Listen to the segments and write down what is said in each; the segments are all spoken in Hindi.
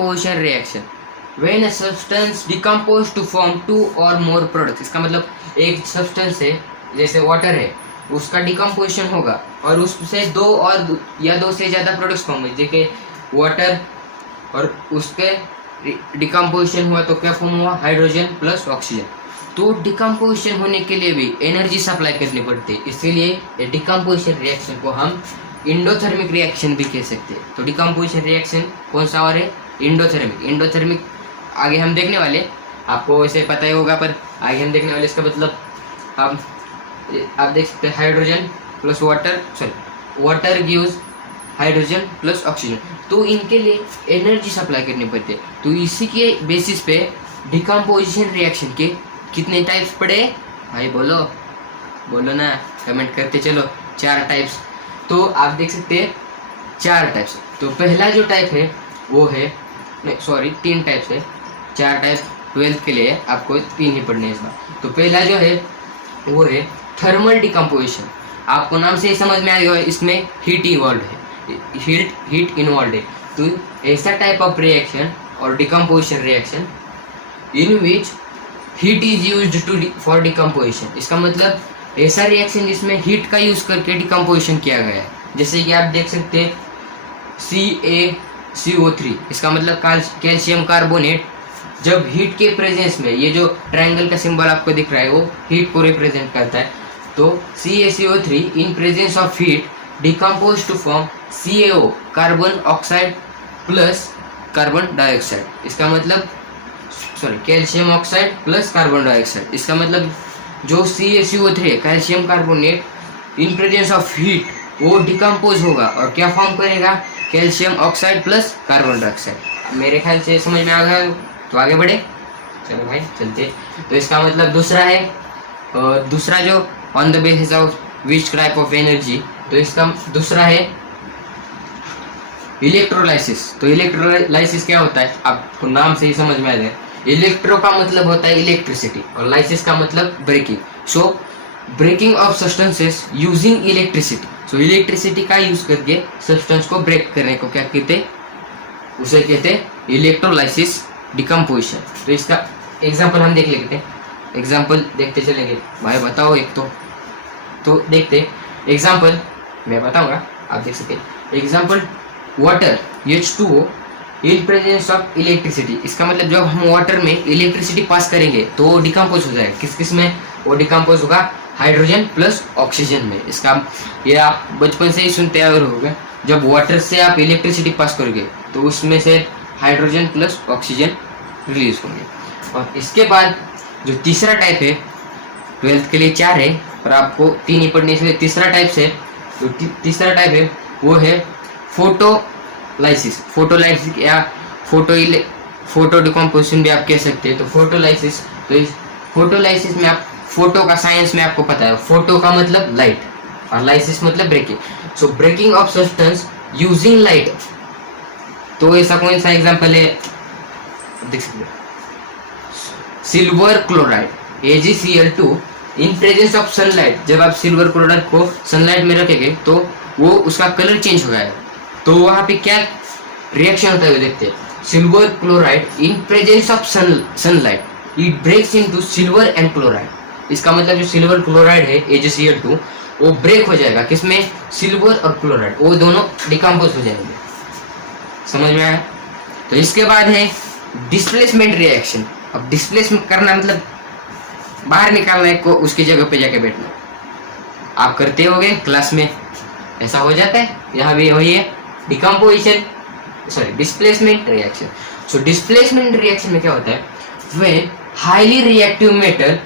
Decomposition reaction, when a substance decompose to form 2 और मोर प्रोडक्ट्स। इसका मतलब एक सब्सटेंस है जैसे वाटर है, उसका डिकम्पोजिशन होगा और उससे 2 और या 2 से ज़्यादा प्रोडक्ट्स फॉर्म हुए, जैसे वाटर और उसके डिकम्पोजिशन हुआ तो क्या फॉर्म हुआ, हाइड्रोजन प्लस ऑक्सीजन। तो डिकम्पोजिशन होने के लिए भी एनर्जी सप्लाई करनी पड़ती है, इसीलिए डिकम्पोजिशन रिएक्शन को हम इंडोथर्मिक रिएक्शन भी कह सकते हैं। तो डिकम्पोजिशन रिएक्शन कौन सा और है, इंडोथर्मिक। इंडोथर्मिक आगे हम देखने वाले, आपको वैसे पता ही होगा पर आगे हम देखने वाले। इसका मतलब आप देख सकते हैं hydrogen plus water, sorry water gives hydrogen plus oxygen, तो इनके लिए एनर्जी सप्लाई करनी पड़ती है। तो इसी के बेसिस पे डिकम्पोजिशन रिएक्शन के कितने टाइप्स पड़े भाई, बोलो बोलो ना, कमेंट करते चलो। 4 टाइप्स, तो आप देख सकते हैं 4 टाइप्स। तो पहला जो टाइप है वो है, नहीं सॉरी 3 टाइप्स है, 4 टाइप 12th के लिए आपको 3 ही पढ़ने इस बार। तो पहला जो है वो है थर्मल डिकम्पोजिशन। आपको नाम से ही समझ में आ गया, इसमें हीट इन्वॉल्व है, हीट इन्वॉल्व है। तो ऐसा टाइप ऑफ रिएक्शन और decomposition reaction in which heat is used to for decomposition. इसका मतलब ऐसा रिएक्शन जिसमें हीट का यूज करके डिकम्पोजिशन किया गया है, जैसे कि आप देख सकते हैं CaCO3, इसका मतलब कैल्शियम कार्बोनेट। जब हीट के प्रेजेंस में, ये जो ट्रायंगल का सिंबल आपको दिख रहा है वो हीट को रिप्रेजेंट करता है। तो CaCO3 in presence of heat decompose to form CaO, carbon oxide plus carbon dioxide. इसका मतलब sorry calcium oxide plus carbon dioxide. इसका मतलब जो CaCO3 है, calcium carbonate, in presence of heat वो डिकम्पोज होगा और क्या फॉर्म करेगा, calcium oxide plus carbon dioxide. मेरे ख्याल से समझ में आ गया, तो आगे बढ़े, चलो भाई चलते। तो इसका मतलब दूसरा है, दूसरा जो on the basis of which type of energy, तो इसका दूसरा है इलेक्ट्रोलाइसिस। तो इलेक्ट्रोलाइसिस क्या होता है, आपको नाम से ही समझ में आ जाए। इलेक्ट्रो का मतलब होता है इलेक्ट्रिसिटी और लाइसिस का मतलब breaking. So breaking of substances using electricity. So electricity का यूज करके सब्सटेंस को ब्रेक करने को क्या कहते, उसे कहते इलेक्ट्रोलाइसिस डिकम्पोजिशन। तो इसका एग्जांपल हम देख लेते हैं, एग्जांपल देखते चलेंगे। भाई बताओ एक तो देखते एग्जांपल, मैं बताऊंगा आप देख सकते। Example water H2O in presence of electricity. इसका मतलब जब हम वाटर में इलेक्ट्रिसिटी पास करेंगे तो वो डिकम्पोज हो जाएगा। किस किस में वो डिकम्पोज होगा, हाइड्रोजन प्लस ऑक्सीजन में। इसका ये आप बचपन से ही सुनते आए होंगे, जब वाटर से आप इलेक्ट्रिसिटी पास करोगे तो उसमें से हाइड्रोजन प्लस ऑक्सीजन रिलीज होंगे। और इसके बाद जो तीसरा टाइप है, 12th के लिए 4 है पर आपको 3 ही पढ़ने, इसलिए तीसरा टाइप से जो तीसरा टाइप है वो है फोटोलाइसिस। फोटोलाइसिस या फोटो डिकम्पोजिशन भी आप कह सकते हैं। तो फोटोलाइसिस, तो इस फोटोलाइसिस में आप, फोटो का साइंस में आपको पता है, फोटो का मतलब लाइट और लाइसिस मतलब breaking. So breaking of substance using light. तो ऐसा कौन सा एग्जांपल है, देख सकते हैं silver chloride AgCl2 in presence of sunlight. जब आप सिल्वर क्लोराइड को सनलाइट में रखेंगे तो वो उसका कलर चेंज हो जाएगा। तो वहाँ पे क्या रिएक्शन होता है देखते हैं। Silver chloride in presence of sunlight it breaks into silver and chloride. इसका मतलब जो सिल्वर क्लोराइड है AgCl2 वो ब्रेक हो जाएगा, किसमें, सिल्वर और क्लोराइड, वो दोनों डिकम्पोज हो जाएंगे। समझ में आया। तो इसके बाद है डिस्प्लेसमेंट रिएक्शन। अब डिस्प्लेसमेंट करना मतलब बाहर निकालना है को उसकी जगह पे जाके बैठना। आप करते होगे क्लास में, ऐसा हो जाता है, यहाँ भी वही है decomposition, sorry displacement reaction. So displacement reaction में क्या होता है, when highly reactive metal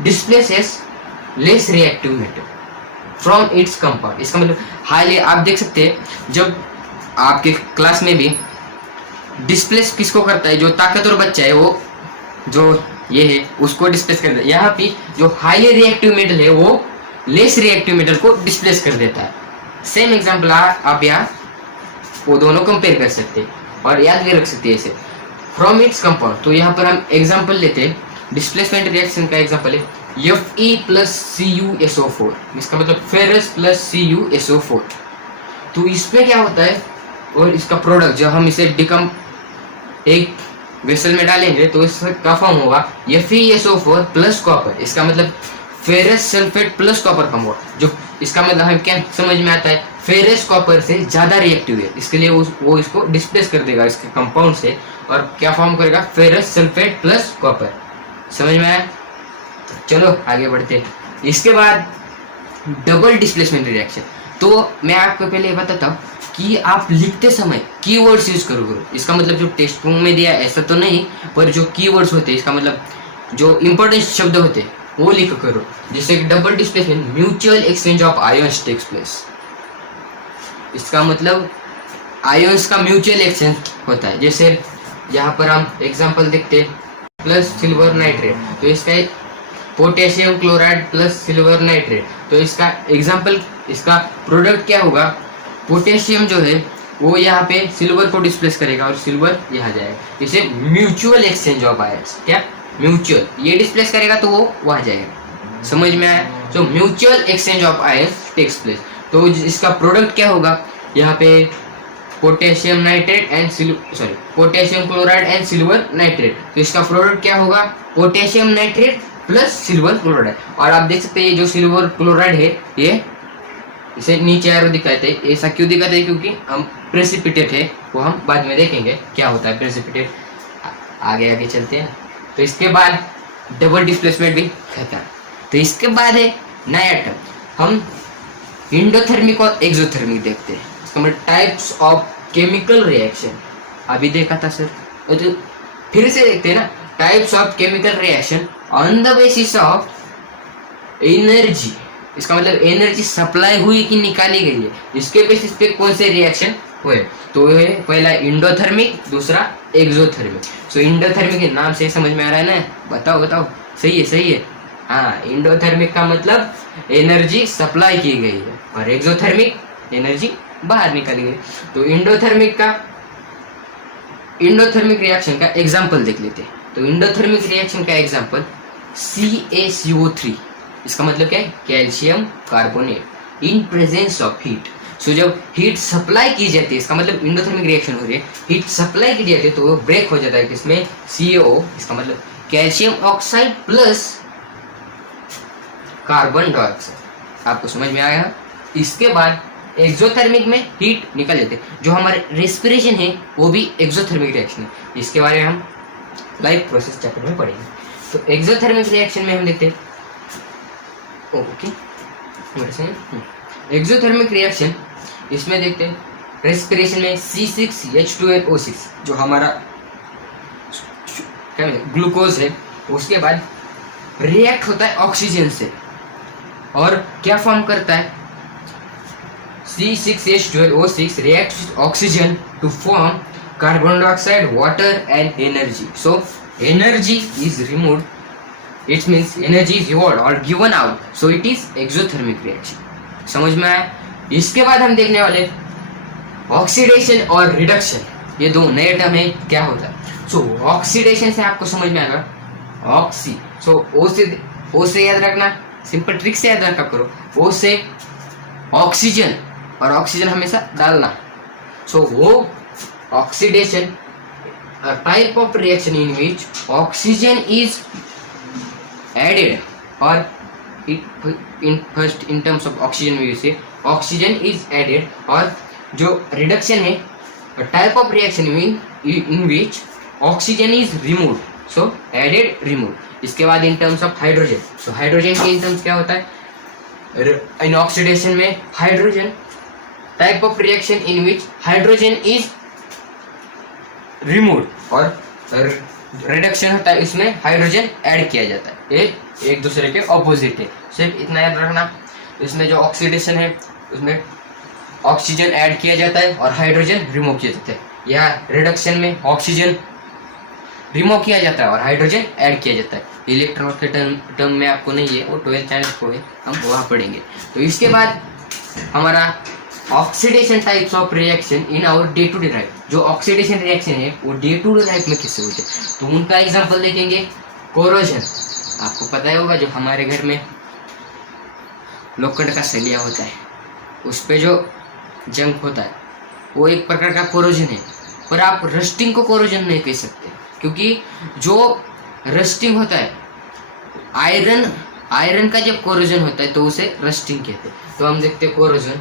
displaces less reactive metal from its compound. इसका मतलब हाईली, आप देख सकते हैं जब आपके क्लास में भी डिस्प्लेस किसको करता है, जो ताकतवर बच्चा है वो जो ये है उसको डिस्प्लेस कर देता है। यहाँ पे जो हाईली रिएक्टिव मेटल है वो लेस रिएक्टिव मेटल को डिस्प्लेस कर देता है। सेम एग्जांपल आप यहाँ वो दोनों कंपेयर कर सकते हैं और याद भी रख सकते हैं ऐसे फ्रॉम इट्स कंपाउंड। तो यहाँ पर हम एग्जांपल लेते हैं, डिस्प्लेसमेंट रिएक्शन का एग्जांपल है Fe प्लस CuSO4। इसका मतलब फेरस प्लस CuSO4। तो इसमें क्या होता है, और इसका प्रोडक्ट जब हम इसे एक वेसल में डालेंगे तो इसका फॉर्म होगा FeSO4 प्लस कॉपर। इसका मतलब ferrous sulphate plus copper form होगा, जो इसका मतलब हमें क्या समझ में आता है, फेरस कॉपर से ज्यादा रिएक्टिव है, इसके लिए वो इसको डिस्प्लेस कर देगा इसके कंपाउंड से, और क्या फॉर्म करेगा, फेरस सल्फेट प्लस कॉपर। समझ में आया? चलो आगे बढ़ते हैं। इसके बाद डबल डिस्प्लेसमेंट रिएक्शन। तो मैं आपको पहले बताता हूँ कि आप लिखते समय कीवर्ड्स यूज करो। इसका मतलब जो टेक्स्ट बुक में दिया ऐसा तो नहीं, पर जो कीवर्ड्स होते हैं, इसका मतलब जो इंपॉर्टेंट शब्द होते हैं वो लिख करो। जैसे double displacement, mutual exchange of ions takes place. इसका मतलब आयंस का म्यूचुअल एक्सचेंज होता है। जैसे यहाँ पर हम एग्जांपल देखते हैं, प्लस सिल्वर नाइट्रेट, तो इसका potassium chloride plus silver nitrate, तो इसका एग्जांपल, इसका प्रोडक्ट क्या होगा, पोटेशियम जो है वो यहाँ पे सिल्वर को डिस्प्लेस करेगा और सिल्वर यहाँ जाएगा। इसे म्यूचुअल एक्सचेंज ऑफ आयंस, क्या म्यूचुअल, ये डिस्प्लेस करेगा तो वो वहाँ जाएगा। समझ में आया? तो mutual exchange of ions takes place. तो इसका प्रोडक्ट क्या होगा, यहाँ पे potassium nitrate and potassium chloride and silver nitrate, तो इसका प्रोडक्ट क्या होगा, potassium nitrate plus silver chloride. और आप देख सकते हैं ये जो सिल्वर क्लोराइड है ये इसे नीचे एरो दिखाते हैं। ऐसा क्यों दिखाते हैं, क्योंकि हम प्रेसिपिटेट है, वो हम बाद में देखेंगे क्या होता है प्रेसिपिटेट, आगे आगे चलते हैं। तो इसके बाद डबल डिस्प्लेसमेंट भी खत्म। तो इसके बाद है नया टर्म, हम इंडोथर्मिक और एक्सोथर्मिक देखते हैं। इसका मतलब टाइप्स ऑफ केमिकल रिएक्शन, अभी देखा था सर, तो फिर से देखते हैं ना, types of chemical reaction on the basis of energy. इसका मतलब एनर्जी सप्लाई हुई कि निकाली गई है, इसके बेसिस पे कौन से रिएक्शन हुए। तो ये पहला इंडोथर्मिक, दूसरा एक्सोथर्मिक। सो इंडोथर्मिक के नाम से समझ में आ रहा है ना, बताओ बताओ, सही है सही है। हाँ, इंडोथर्मिक का मतलब एनर्जी सप्लाई की गई है और एक्सोथर्मिक एनर्जी बाहर निकाली गई। तो इंडोथर्मिक रिएक्शन का एग्जांपल देख लेते हैं। तो इंडोथर्मिक रिएक्शन का एग्जांपल CaCO3, इसका मतलब क्या है, calcium carbonate in presence of heat. So जब हीट सप्लाई की जाती है, इसका मतलब इंडोथर्मिक रिएक्शन हो रही है, हीट सप्लाई की जाती है तो वो ब्रेक हो जाता है किसमें, CaO, इसका मतलब calcium oxide plus carbon dioxide. आपको समझ में आया? इसके बाद एक्सोथर्मिक में हीट निकल जाते हैं, जो हमारे रेस्पिरेशन है वो भी एक्सोथर्मिक रिएक्शन है। इसके बारे में हम लाइफ प्रोसेस चैप्टर में पढ़ेंगे। तो एक्सोथर्मिक रिएक्शन में हम देखते हैं, ओके, एक्सोथर्मिक रिएक्शन इसमें देखते हैं रेस्पिरेशन में C6H12O6 जो हमारा क्या ग्लूकोज है, उसके बाद रिएक्ट होता है ऑक्सीजन से और क्या फॉर्म करता है, C6H12O6 reacts with oxygen to form carbon dioxide, water and energy. So energy is removed. It means energy is evolved or given out. So it is exothermic reaction. समझ में आया? इसके बाद हम देखने वाले ऑक्सीडेशन और रिडक्शन, ये दो नए टर्म है, क्या होता है। सो ऑक्सीडेशन से आपको समझ में आएगा, ऑक्सी, सो ओ से याद रखना, सिंपल ट्रिक से याद रखा करो, ओ से ऑक्सीजन और ऑक्सीजन हमेशा डालना। सो वो oxidation type of reaction in which oxygen is added और in terms of oxygen we say oxygen is added, और जो रिडक्शन है type of reaction in which oxygen is removed, so added removed। इसके बाद in terms of hydrogen, so hydrogen के in terms क्या होता है, इन ऑक्सीडेशन में hydrogen type of reaction in which hydrogen is removed और रिडक्शन होता है, इसमें हाइड्रोजन ऐड किया जाता है, ये एक दूसरे के ऑपोजिट है। सिर्फ इतना याद रखना, इसमें जो ऑक्सीडेशन है उसमें ऑक्सीजन ऐड किया जाता है और हाइड्रोजन रिमूव किया जाता है। यहाँ रिडक्शन में ऑक्सीजन रिमूव किया जाता है और हाइड्रोजन ऐड किया जाता है। इलेक्ट्रॉन के टर्म में आपको नहीं है, वो 12th चैनल को है, हम वहाँ पढ़ेंगे। तो इसके बाद हमारा oxidation types of reaction in our day to day life, जो ऑक्सीडेशन रिएक्शन है वो डे टू डे लाइफ में किससे होते हैं, तो उनका एग्जांपल देखेंगे। कोरोजन, आपको पता ही होगा, जो हमारे घर में लोखंड का सलिया होता है उस पे जो जंग होता है वो एक प्रकार का कोरोजन है। पर आप रस्टिंग को कोरोजन नहीं कह सकते, क्योंकि जो रस्टिंग होता है आयरन का जब कोरोजन होता है तो उसे रस्टिंग कहते हैं। तो हम देखते हैं corrosion,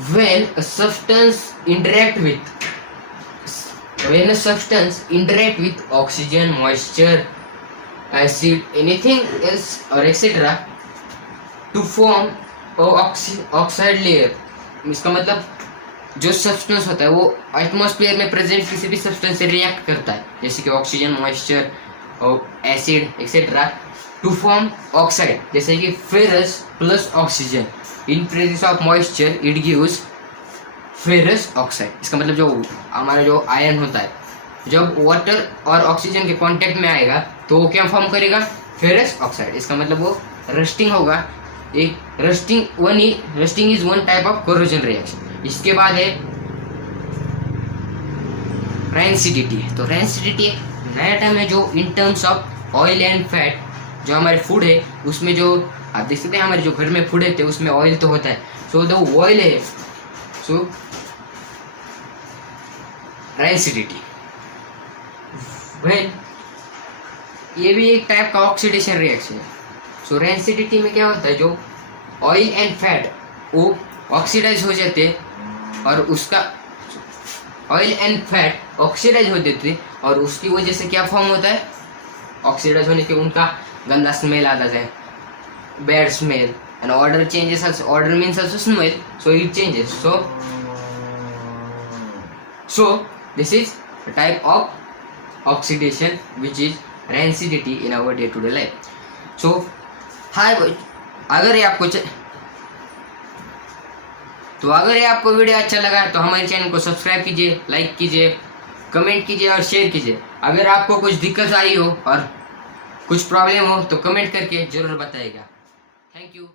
when a substance interact with oxygen, moisture, acid, anything else or etc. to form oxide layer। इसका मतलब जो सब्सटेंस होता है वो एटमॉस्फेयर में प्रेजेंट किसी भी सब्सटेंस से रिएक्ट करता है, जैसे कि ऑक्सीजन, मॉइस्चर और acid etcetera, to form oxide, जैसे कि ferrous plus oxygen in presence of moisture it gives ferrous oxide. इसका मतलब जो हमारा जो आयरन होता है जब वाटर और ऑक्सीजन के कांटेक्ट में आएगा तो वो क्या फॉर्म करेगा, फेरस ऑक्साइड। इसका मतलब वो रस्टिंग होगा। एक rusting is one type of corrosion reaction. इसके बाद है रेंसिडिटी। तो रेंसिडिटी एक नया टर्म है जो in terms of oil and fat, जो हमारे फूड है उसमें जो आप देख सकते हैं हमारे जो घर में फूड है उसमें ऑयल तो होता है, सो द ऑयल है, सो रेंसिडिटी। व्हेन ये भी एक टाइप का ऑक्सीडेशन रिएक्शन है। सो रेंसिडिटी में क्या होता है, जो ऑयल एंड फैट वो ऑक्सीडाइज हो जाते हैं और उसका ऑयल एंड फैट ऑक्सीडाइज हो जाते हैं और उसकी वजह से क्या फॉर्म होता है, ऑक्सीडाइज होने के उनका गंदा स्मेल आता है, bad smell, and order changes also, order means also smell, so it changes. So this is a type of oxidation which is rancidity in our day to day life. So hi boys, अगर ये आपको वीडियो अच्छा लगा तो हमारे चैनल को सब्सक्राइब कीजिए, लाइक कीजिए, कमेंट कीजिए और शेयर कीजिए। अगर आपको कुछ दिक्कत आई हो और कुछ प्रॉब्लम हो तो कमेंट करके जरूर बताइएगा। Thank you.